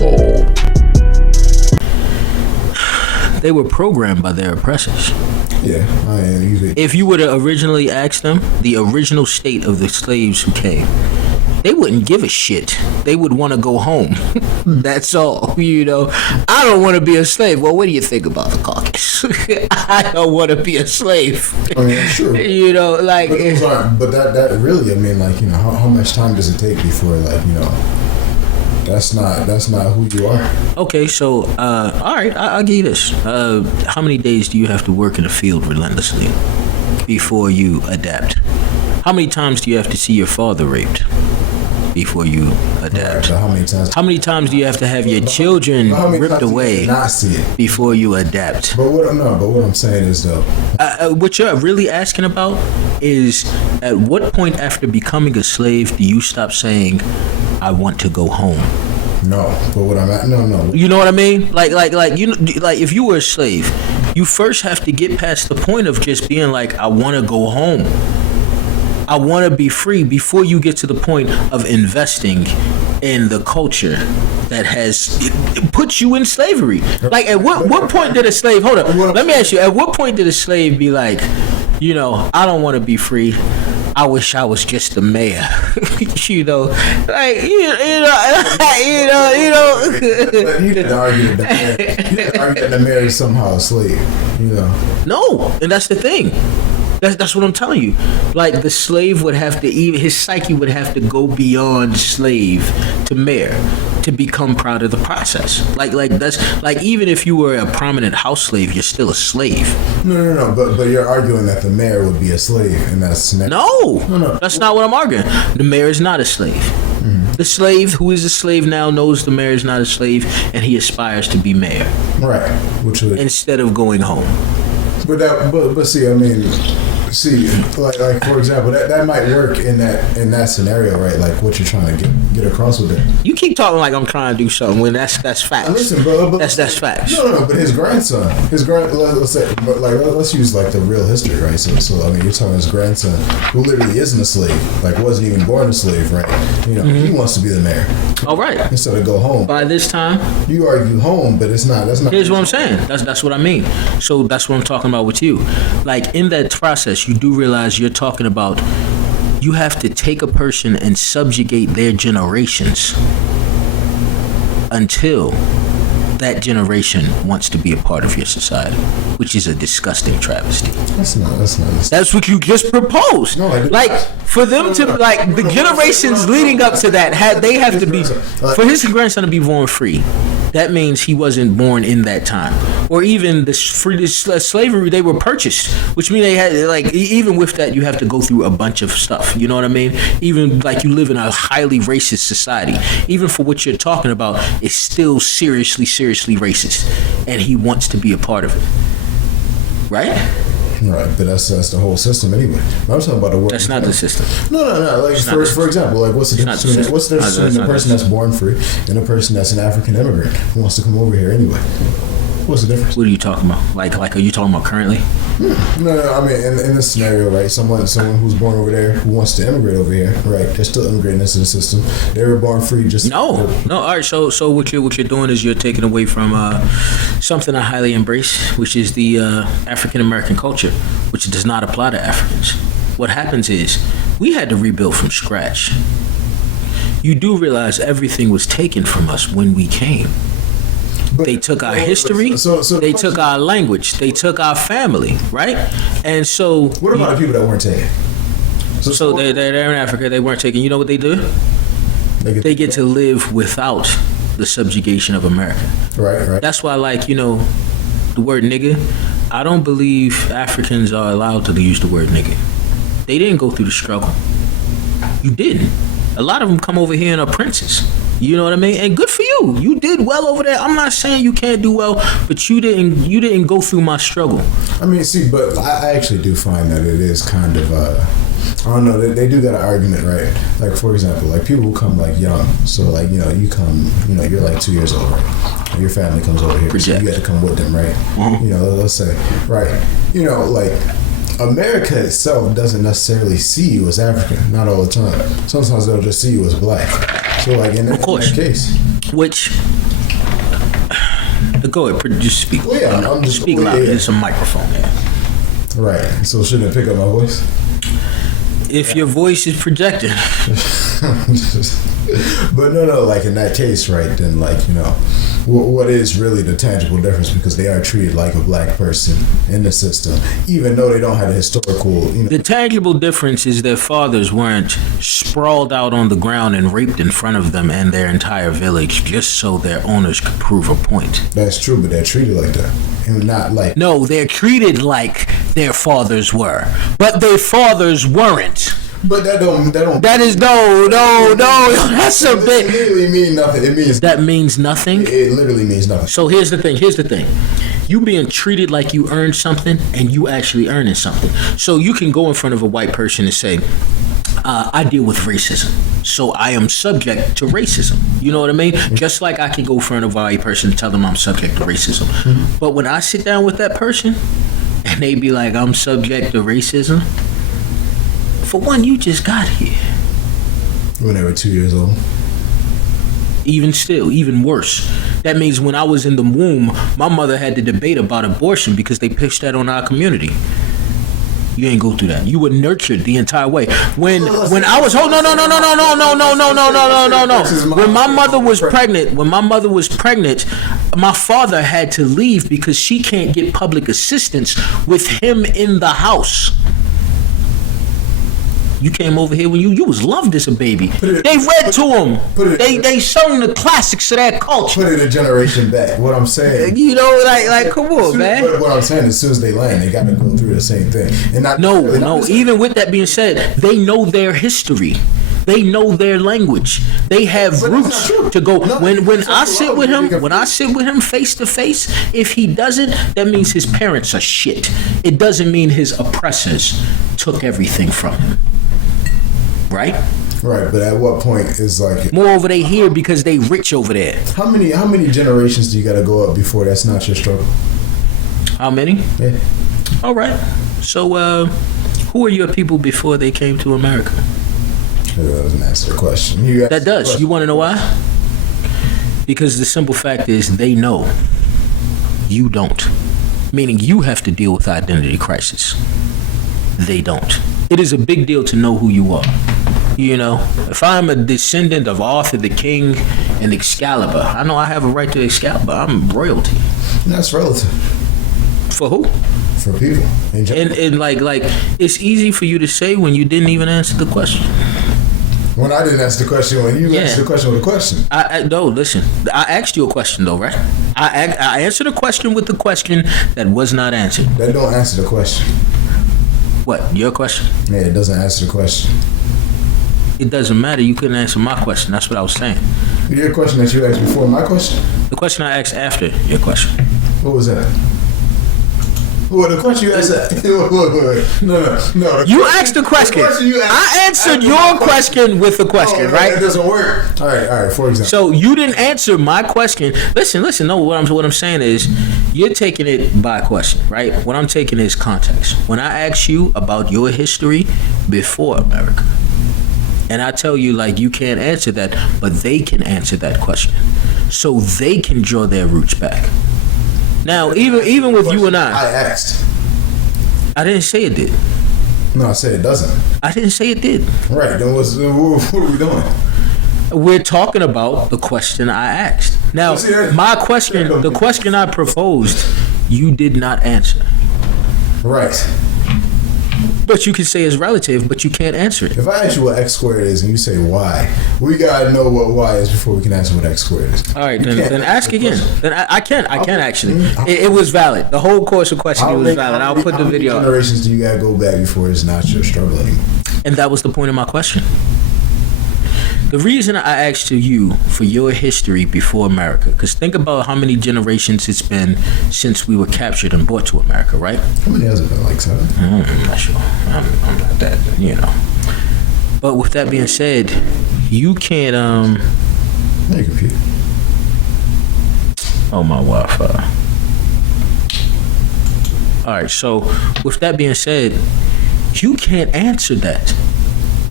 Ball. They were programmed by their oppressors. Yeah, I am. If you were to originally ask them the original state of the slaves who came, they wouldn't give a shit. They would want to go home. That's all. You know, I don't want to be a slave. Well, what do you think about the caucus? I don't want to be a slave. I mean, that's true. You know, like. But that really, I mean, like, you know, how much time does it take before, like, you know, that's not who you are. Okay, so all right, I'll give you this. How many days do you have to work in the field relentlessly before you adapt? How many times do you have to see your father raped before you adapt? Right, how many times? How many times do you have to have your children ripped away not see it before you adapt? But what I'm saying is though, what you're really asking about is at what point after becoming a slave do you stop saying, "I want to go home"? No, but what I'm at, no. You know what I mean? Like if you were a slave, you first have to get past the point of just being like, "I want to go home. I want to be free," before you get to the point of investing in the culture that has put you in slavery. Like, at what point did a slave, hold up, let me ask you, at what point did a slave be like, you know, "I don't want to be free. I wish I was just the mayor." You know, like, you know. You didn't argue that the mayor is somehow a slave, you know. No, and that's the thing. That's what I'm telling you. Like, the slave would have to, even his psyche would have to go beyond slave to mayor to become proud of the process. Like that's like, even if you were a prominent house slave, you're still a slave. No. But you're arguing that the mayor would be a slave, and that's no. That's not what I'm arguing. The mayor is not a slave. Mm-hmm. The slave who is a slave now knows the mayor is not a slave, and he aspires to be mayor. Right. Which would, instead of going home. But see, I mean, like for example, that might work in that scenario, right? Like what you're trying to get across with it. You keep talking like I'm trying to do something when that's facts. Listen, bro, that's facts. No. But his grandson, let's say, but like let's use like the real history, right? So I mean, you're telling his grandson, who literally isn't a slave, like wasn't even born a slave, right? You know, he wants to be the mayor. All right. Instead of go home. By this time, you argue home, but it's not. That's not. Here's what I'm saying. That's what I mean. So that's what I'm talking about with you. Like, in that process, you do realize you're talking about, you have to take a person and subjugate their generations until that generation wants to be a part of your society, which is a disgusting travesty. That's not. That's what you just proposed. No, I did like, not. for them to, like, the generations leading up to that, they have to be, for his grandson to be born free. That means he wasn't born in that time. Or even the slavery, they were purchased, which means they had, like, even with that, you have to go through a bunch of stuff. You know what I mean? Even, like, you live in a highly racist society. Even for what you're talking about, it's still seriously racist. And he wants to be a part of it. Right? Right, but that's the whole system anyway. But I'm talking about the work. That's not the system. No. Like for example, like what's the difference between a person that's born free and a person that's an African immigrant who wants to come over here anyway? What's the difference? What are you talking about? Like are you talking about currently? No. I mean, in this scenario, right? Someone who's born over there who wants to immigrate over here, right? They're still immigrating into the system. They were born free. No. All right. So what you're doing is you're taking away from something I highly embrace, which is the African American culture, which does not apply to Africans. What happens is we had to rebuild from scratch. You do realize everything was taken from us when we came. They took our history, they took our language, they took our family, right? And so... What about the people that weren't taken? So they're in Africa, they weren't taken. You know what they do? They get to live without the subjugation of America. Right. That's why, like, you know, the word nigga, I don't believe Africans are allowed to use the word nigga. They didn't go through the struggle. You didn't. A lot of them come over here and are princes. You know what I mean? And good for you. You did well over there. I'm not saying you can't do well, but you didn't go through my struggle. I mean, see, but I actually do find that it is kind of I don't know, they do got an argument, right? Like, for example, like people who come like young, so like, you know, you come, you know, you're like 2 years old, right? And your family comes over here, so you got to come with them, right? Mm-hmm. You know, let's say, right? You know, like America itself doesn't necessarily see you as African, not all the time. Sometimes they'll just see you as black. So like in that case, which Go ahead, just speak. Well, yeah, I'm just speak loud. There's a microphone there. Right. So shouldn't it pick up my voice? If your voice is projected. But no, like in that case, right, then like, you know, what is really the tangible difference, because they are treated like a black person in the system, even though they don't have a historical, you know. The tangible difference is their fathers weren't sprawled out on the ground and raped in front of them and their entire village just so their owners could prove a point. That's true, but they're treated like that. And not like... No, they're treated like their fathers were, but their fathers weren't. But that don't... That is no. That's a It bit. literally means nothing. It means... That means nothing. It literally means nothing. So here's the thing. You being treated like you earned something and you actually earning something. So you can go in front of a white person and say, I deal with racism, so I am subject to racism. You know what I mean? Mm-hmm. Just like I can go in front of a white person and tell them I'm subject to racism. Mm-hmm. But when I sit down with that person and they be like, I'm subject to racism, for one, you just got here. When they were 2 years old. Even still, even worse. That means when I was in the womb, my mother had to debate about abortion because they pushed that on our community. You ain't go through that. You were nurtured the entire way. When I was no. When my mother was pregnant, my father had to leave because she can't get public assistance with him in the house. You came over here when you was loved as a baby. They read to him. They sung the classics of that culture. Put it a generation back. What I'm saying, you know, like come on, man. What I'm saying, as soon as they land, they got to go through the same thing. And No. Even with that being said, they know their history. They know their language. They have roots to go. When I sit with him face to face, if he doesn't, that means his parents are shit. It doesn't mean his oppressors took everything from him. Right? Right, but at what point is like... Moreover, they here because they rich over there. How many generations do you got to go up before that's not your struggle? How many? Yeah. All right. So, who are your people before they came to America? That doesn't answer the question. That does. You want to know why? Because the simple fact is they know. You don't. Meaning you have to deal with identity crisis. They don't. It is a big deal to know who you are. You know, if I'm a descendant of Arthur the King and Excalibur, I know I have a right to Excalibur. I'm royalty. That's relative. For who? For people. And like it's easy for you to say when you didn't even answer the question. When I didn't ask the question, when you answered the question with a question. No, listen. I asked you a question though, right? I answered a question with the question that was not answered. That don't answer the question. What? Your question? Yeah, it doesn't answer the question. It doesn't matter. You couldn't answer my question. That's what I was saying. Your question that you asked before my question? The question I asked after your question. What was that? Well, the question you asked that. No. You asked the question. I answered your question with the question, right? It doesn't work. All right. For example. So you didn't answer my question. Listen. No, what I'm saying is, you're taking it by question, right? What I'm taking is context. When I ask you about your history before America, and I tell you like you can't answer that, but they can answer that question, so they can draw their roots back. Now, even with you and I asked. I didn't say it did. No, I said it doesn't. I didn't say it did. Right. Then what are we doing? We're talking about the question I asked. Now, my question, the question I proposed, you did not answer. Right. But you can say it's relative, but you can't answer it. If I ask you what x squared is and you say y, we gotta know what y is before we can answer what x squared is. All right, then ask again. Then I can actually. It was valid. The whole course of questioning was valid. I'll put the video up. How many generations do you gotta go back before it's not your struggle anymore? And that was the point of my question. The reason I asked you for your history before America, because think about how many generations it's been since we were captured and brought to America, right? How many has it been? Like 7? I'm not sure. I'm not that, you know. But with that being said, you can't, Your computer. Oh, my Wi-Fi. All right, so with that being said, you can't answer that.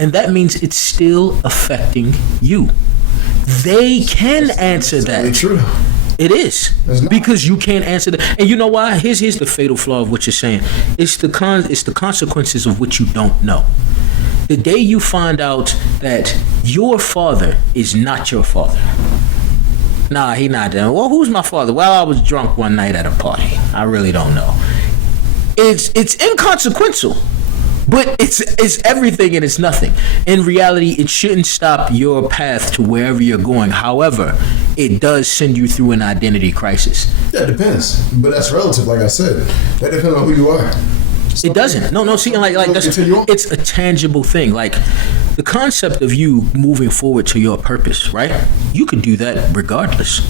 And that means it's still affecting you. They can answer that. True. It is It's not. because you can't answer that. And you know why? Here's the fatal flaw of what you're saying. It's the consequences of what you don't know. The day you find out that your father is not your father. Nah, he not there. Well, who's my father? Well, I was drunk one night at a party. I really don't know. It's inconsequential. But it's everything and it's nothing. In reality, it shouldn't stop your path to wherever you're going. However, it does send you through an identity crisis. Yeah, it depends, but that's relative. Like I said, that depends on who you are. It doesn't. No. See, like that's, it's a tangible thing. Like the concept of you moving forward to your purpose, right? You could do that regardless.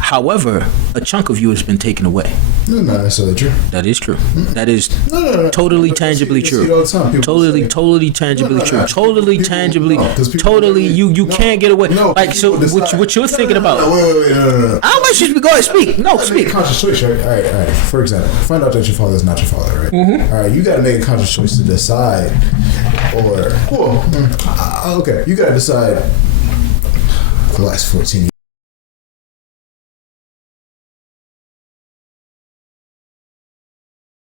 However, a chunk of you has been taken away. No, not necessarily true. That is true. That is No. totally But tangibly you see it true. all the time. People Totally, say- totally tangibly No, true. no. Totally People- tangibly. no, 'cause people- Totally, you no, can't get away. no, Like so, people decide- what you're thinking about? No, wait, no. How much should we go ahead speak? No, You gotta make speak. a conscious choice, right? All right. For example, find out that your father is not your father, right? Mm-hmm. All right, you got to make a conscious choice to decide, okay, you got to decide for the last 14 years.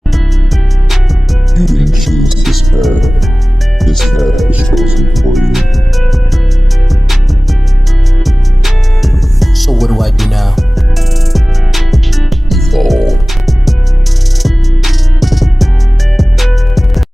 You didn't choose this path. This path was chosen